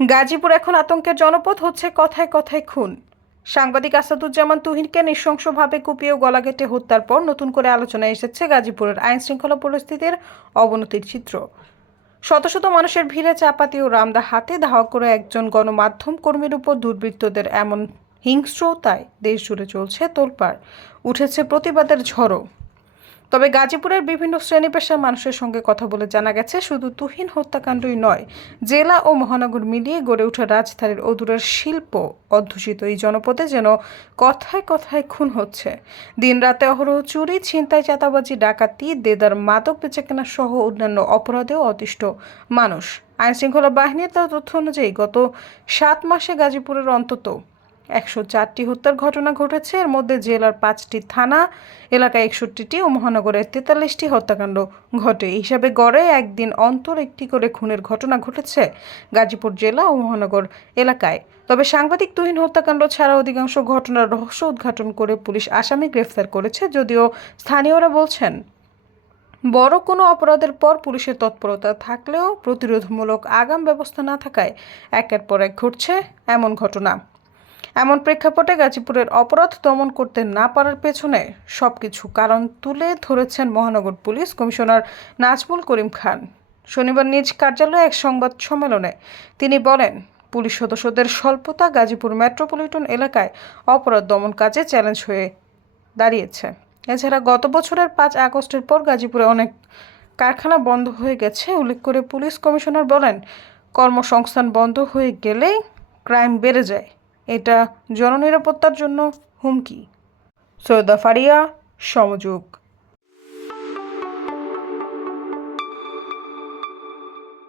গাজীপুর এখন আতঙ্কের জনপদ হচ্ছে কথায় কথায় খুন। সাংবাদিক আসাদুজ্জামান তুহিনকে নৃশংসভাবে কুপিয়ে গলা কেটে হত্যার পর নতুন করে আলোচনায় এসেছে গাজীপুরের আইন শৃঙ্খলা পরিস্থিতির অবনতির চিত্র। শত শত মানুষের ভিড়ে চাপাতি ও রামদা হাতে ধাওয়া করে একজন গণমাধ্যম কর্মীর উপর দুর্বৃত্তদের এমন হিংস্রতায় দেশ জুড়ে চলছে তোলপাড়। উঠেছে প্রতিবাদের ঝড়ও। তবে গাজীপুরের বিভিন্ন শ্রেণি পেশার মানুষের সঙ্গে কথা বলে জানা গেছে, শুধু তুহিন হত্যাকাণ্ডই নয়, জেলা ও মহানগর মিলিয়ে গড়ে ওঠা রাজধানীর অদূরের শিল্প অধ্যুষিত এই জনপদে যেন কথায় কথায় খুন হচ্ছে। দিনরাতে অহরহ চুরি, ছিনতাই, চাঁদাবাজি, ডাকাতি, দেদার মাদক বেচাকেনা সহ অন্যান্য অপরাধেও অতিষ্ঠ মানুষ। আইনশৃঙ্খলা বাহিনীর তথ্য অনুযায়ী গত সাত মাসে গাজীপুরের অন্তত একশো চারটি হত্যার ঘটনা ঘটেছে। এর মধ্যে জেলার পাঁচটি থানা, এলাকায় একষট্টিটি ও মহানগরের তেতাল্লিশটি হত্যাকাণ্ড ঘটে। হিসাবে গড়ে একদিন অন্তর একটি করে খুনের ঘটনা ঘটেছে গাজীপুর জেলা ও মহানগর এলাকায়। তবে সাংবাদিক তুহিন হত্যাকাণ্ড ছাড়া অধিকাংশ ঘটনার রহস্য উদ্ঘাটন করে পুলিশ আসামি গ্রেফতার করেছে যদিও স্থানীয়রা বলছেন, বড় কোনো অপরাধের পর পুলিশের তৎপরতা থাকলেও প্রতিরোধমূলক আগাম ব্যবস্থা না থাকায় একের পর এক ঘটছে এমন ঘটনা। এমন প্রেক্ষাপটে গাজীপুরের অপরাধ দমন করতে না পারার পেছনে সবকিছু কারণ তুলে ধরেছেন মহানগর পুলিশ কমিশনার নাজমুল করিম খান। শনিবার নিজ কার্যালয়ে এক সংবাদ সম্মেলনে তিনি বলেন, পুলিশ সদস্যদের স্বল্পতা গাজীপুর মেট্রোপলিটন এলাকায় অপরাধ দমন কাজে চ্যালেঞ্জ হয়ে দাঁড়িয়েছে। এছাড়া গত বছরের পাঁচ আগস্টের পর গাজীপুরে অনেক কারখানা বন্ধ হয়ে গেছে। উল্লেখ করে পুলিশ কমিশনার বলেন, কর্মসংস্থান বন্ধ হয়ে গেলেই ক্রাইম বেড়ে যায়। এটা জননিরাপত্তার জন্য হুমকি। সৈয়দা ফারিয়া সমযোগ।